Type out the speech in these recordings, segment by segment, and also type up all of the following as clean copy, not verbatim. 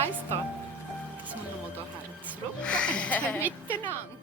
heisst das? Jetzt müssen wir mal hierher zurück. Miteinander.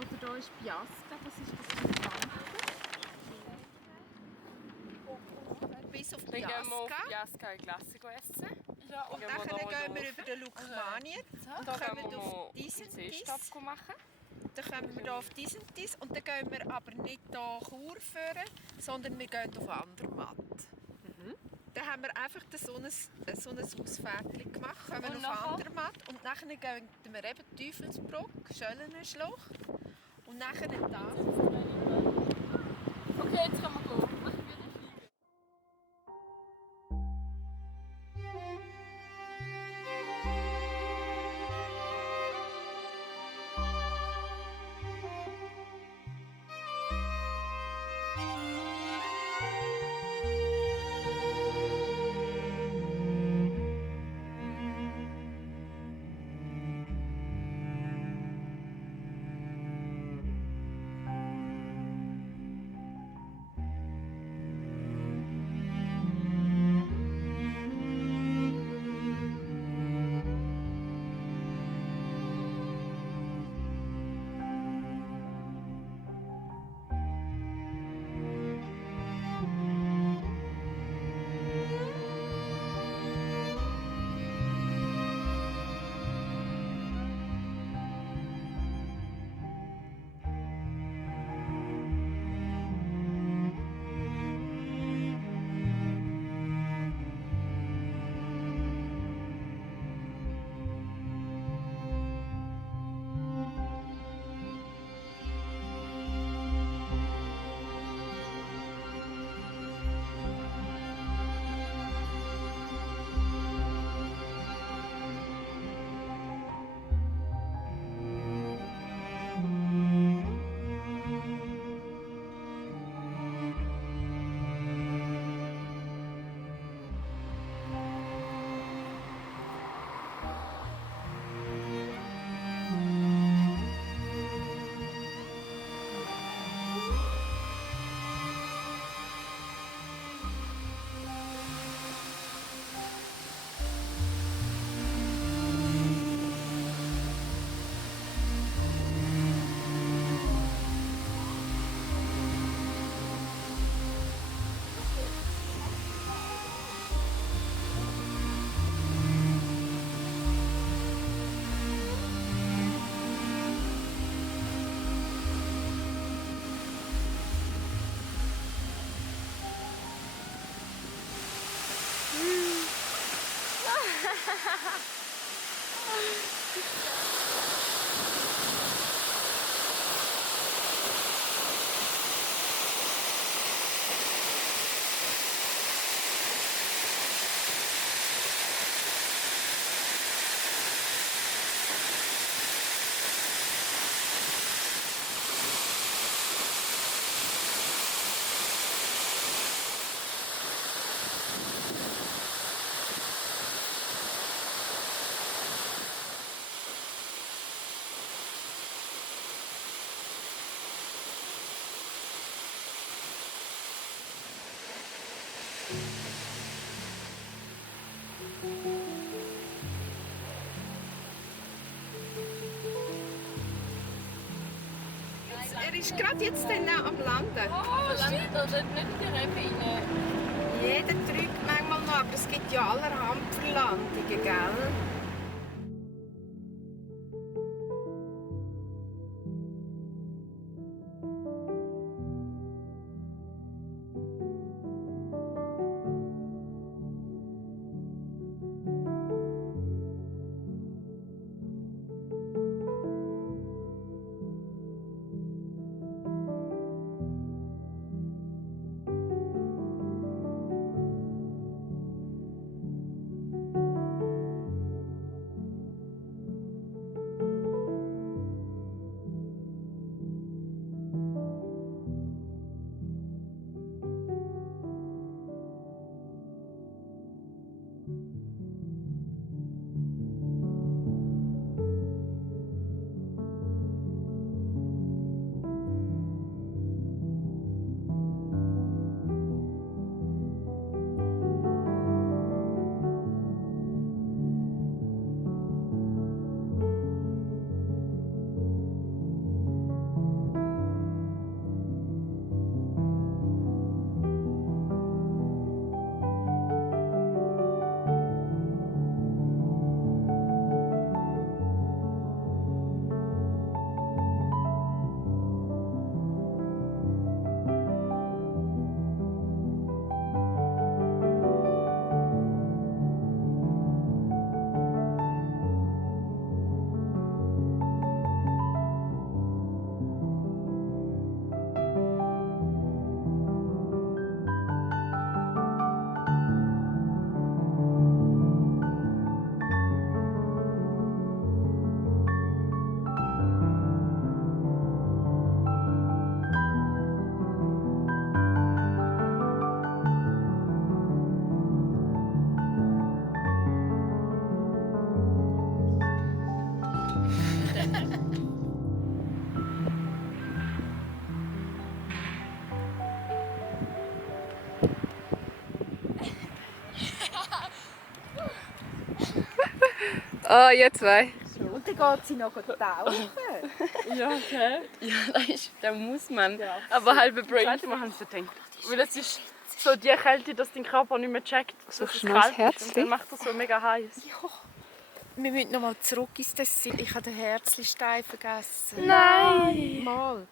Oder hier ist Piasca, das ist das Restaurant. Bis auf Dann gehen wir auf Piasca. Piasca eine Glasse essen. Ja, Und dann gehen wir über den Lukmanier. Und dann kommen wir auf diesen Seestopp machen. Dann kommen wir hier auf diesen Tisch. Und dann gehen wir aber nicht hier Chur führen, sondern wir gehen auf Andermatt. Dann haben wir einfach so ein Ausfährtchen gemacht, kommen auf Andermatt. Und dann gehen wir eben Teufelsbruck, Schöllenenschlucht. Und nachher da. Okay, jetzt können wir gehen. Er ist gerade jetzt dann am Landen. Oh, stimmt. Da dort nicht in die Rebe rein. Jeder drückt manchmal noch, aber es gibt ja allerhand Verlandungen, gell? Ah, ihr zwei. Und dann geht sie noch tauchen. Ja, okay. Ja, da muss man. Ja. Aber halbe Brain Brain. machen sie denkt. Weil es ist so die Kälte, dass dein Körper nicht mehr checkt, So dass es schnell das kalt ist. Und dann Herzchen. macht er so mega heiß. Wir müssen noch mal zurück ins Tessin. Ich habe den Herzlistein vergessen. Nein! Mal.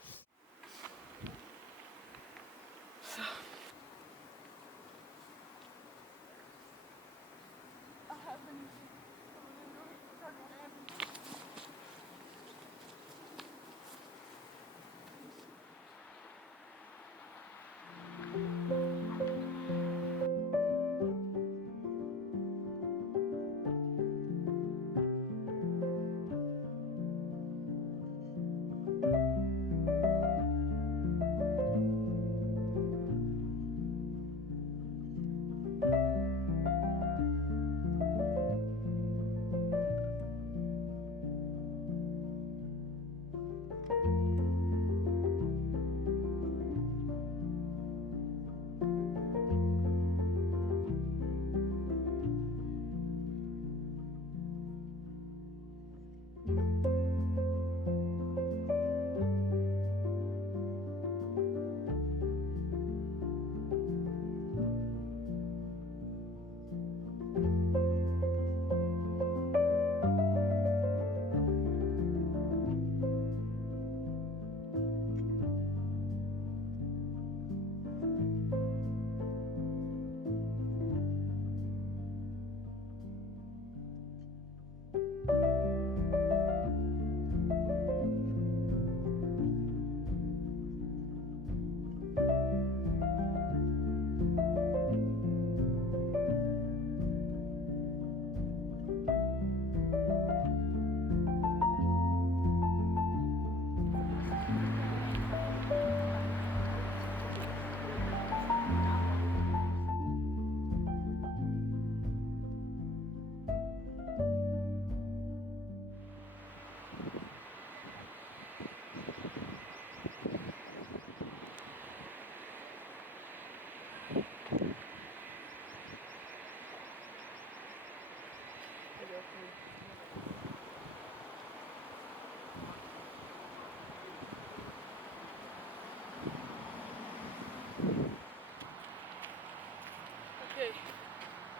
Okay.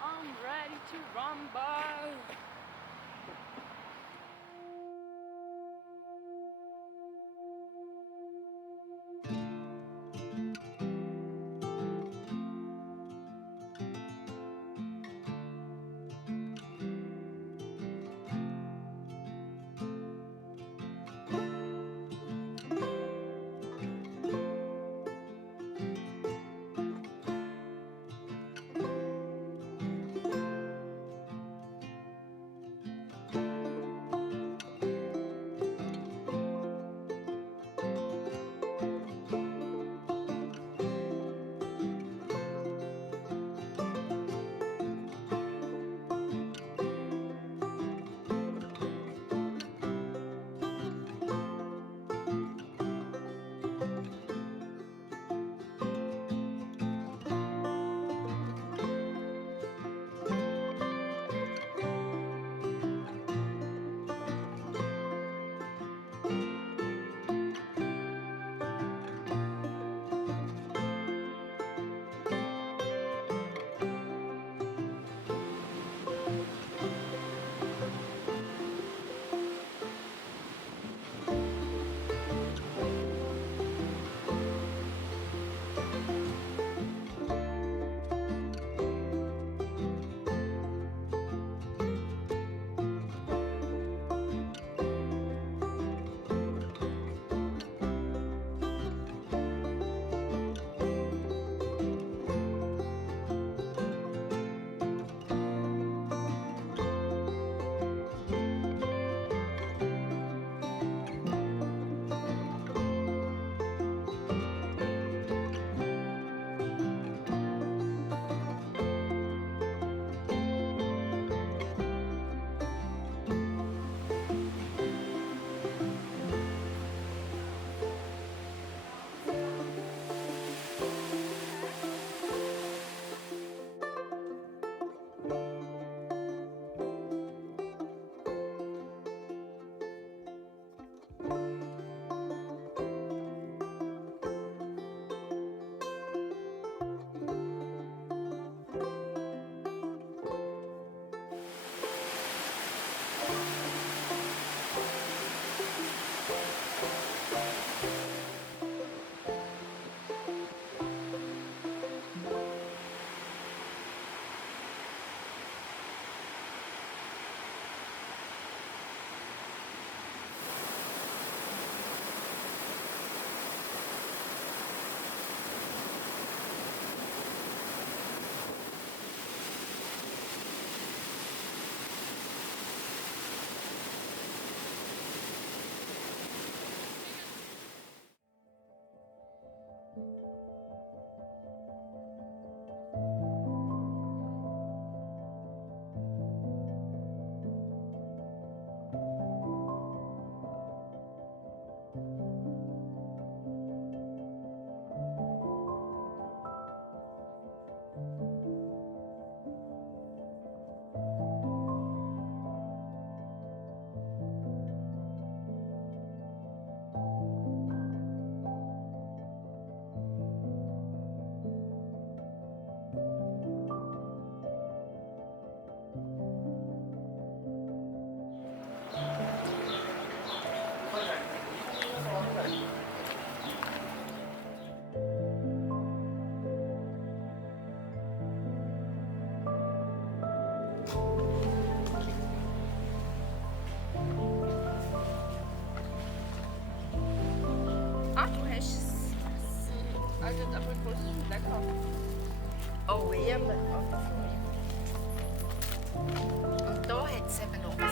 I'm ready to rumble. Ah, du hast es. Also der Aprikose ist lecker. Oh, ehrlich? Und da hat es eben noch so.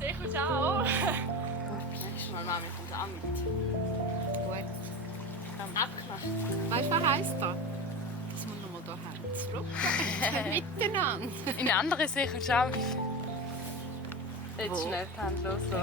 Sicher, ciao. Nächstes Mal machen wir uns an mit. Weißt du, was heisst das? Dass wir nochmal hier haben. Miteinander. In eine andere Sicher schaust. Jetzt Wo? schnell die Hand los. So.